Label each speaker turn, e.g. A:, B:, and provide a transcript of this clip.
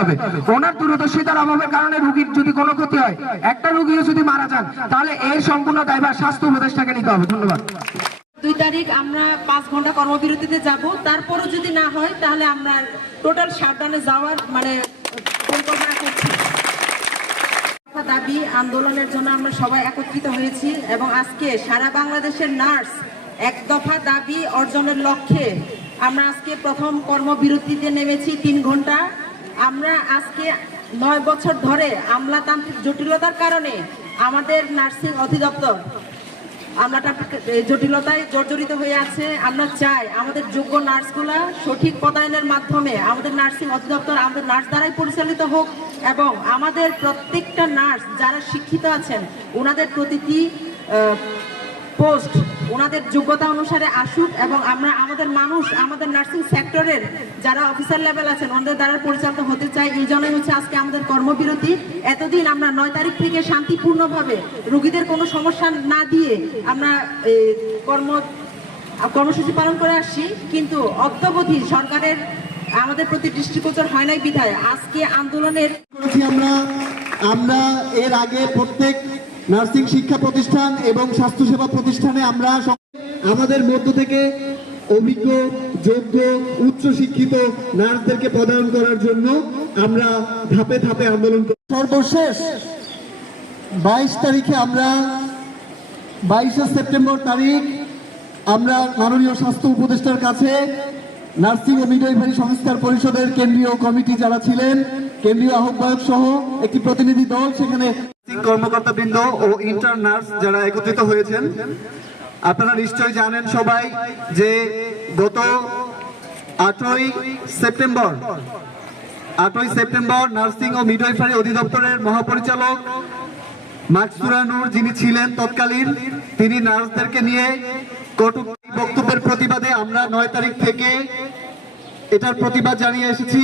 A: হবে। ওনার দূরদর্শিতার অভাবের কারণে রুগীর যদি কোনো ক্ষতি হয়, একটা রুগীও যদি মারা যান, তাহলে এর সম্পূর্ণ দায়ভার স্বাস্থ্য উপদেষ্টাকে নিতে হবে। ধন্যবাদ।
B: দুই তারিখ আমরা পাঁচ ঘণ্টা কর্মবিরতিতে যাব। তারপরও যদি না হয়, তাহলে আমরা টোটাল শাটডাউনে যাওয়ার মানে পরিকল্পনা করছি। দাবি, আন্দোলনের জন্য আমরা সবাই একত্রিত হয়েছি এবং আজকে সারা বাংলাদেশের নার্স এক দফা দাবি অর্জনের লক্ষ্যে আমরা আজকে প্রথম কর্মবিরতিতে নেমেছি তিন ঘণ্টা। আমরা আজকে নয় বছর ধরে আমলাতান্ত্রিক জটিলতার কারণে আমাদের নার্সিং অধিদপ্তর আমলাটা জটিলতায় জর্জরিত হয়ে আছে। আমরা চাই আমাদের যোগ্য নার্সগুলা সঠিক পদায়নের মাধ্যমে আমাদের নার্সিং অধিদপ্তর আমাদের নার্স দ্বারাই পরিচালিত হোক এবং আমাদের প্রত্যেকটা নার্স যারা শিক্ষিত আছেন, ওনাদের প্রতিটি পোস্ট ওনাদের যোগ্যতা অনুসারে আসুক এবং আমরা আমাদের মানুষ, আমাদের নার্সিং সেক্টরের যারা অফিসার লেভেল আছেন, ওনাদের দ্বারা পরিচালিত হতে চাই। এই জন্যই হচ্ছে আজকে আমাদের কর্মবিরতি। এতদিন আমরা নয় তারিখ থেকে শান্তিপূর্ণভাবে রোগীদের কোনো সমস্যা না দিয়ে আমরা কর্ম, কর্মসূচি পালন করে আসছি। কিন্তু অদ্যবধি সরকারের, আমাদের প্রতি দৃষ্টিগোচর হয় নাই বিধায় আজকে আন্দোলনের
C: আমরা। আমরা এর আগে প্রত্যেক নার্সিং শিক্ষা প্রতিষ্ঠান এবং স্বাস্থ্যসেবা প্রতিষ্ঠানে আমরা আমাদের মধ্য থেকে অভিজ্ঞ, যোগ্য উচ্চ শিক্ষিত নার্সদেরকে প্রদান করার জন্য আমরা ধাপে ধাপে আন্দোলন সর্বশেষ বাইশ তারিখে আমরা বাইশে সেপ্টেম্বর তারিখ আমরা মাননীয় স্বাস্থ্য উপদেষ্টার কাছে নার্সিং ও মিডওয়াইফারি সংস্কার পরিষদের কেন্দ্রীয় কমিটি যারা ছিলেন কেন্দ্রীয় আহ্বায়ক সহ একটি প্রতিনিধি দল সেখানে কর্মকর্তা বৃন্দ ও ইন্টার নার্স যারা একত্রিত হয়েছেন, আপনারা নিশ্চয়ই জানেন সবাই যে গত আটই সেপ্টেম্বর আটই সেপ্টেম্বর নার্সিং ও মিডওয়াইফারি অধিদপ্তরের মহাপরিচালক মাকসুরা নূর যিনি ছিলেন তৎকালীন, তিনি নার্সদেরকে নিয়ে কটু বক্তব্যের প্রতিবাদে আমরা নয় তারিখ থেকে এটার প্রতিবাদ জানিয়ে এসেছি।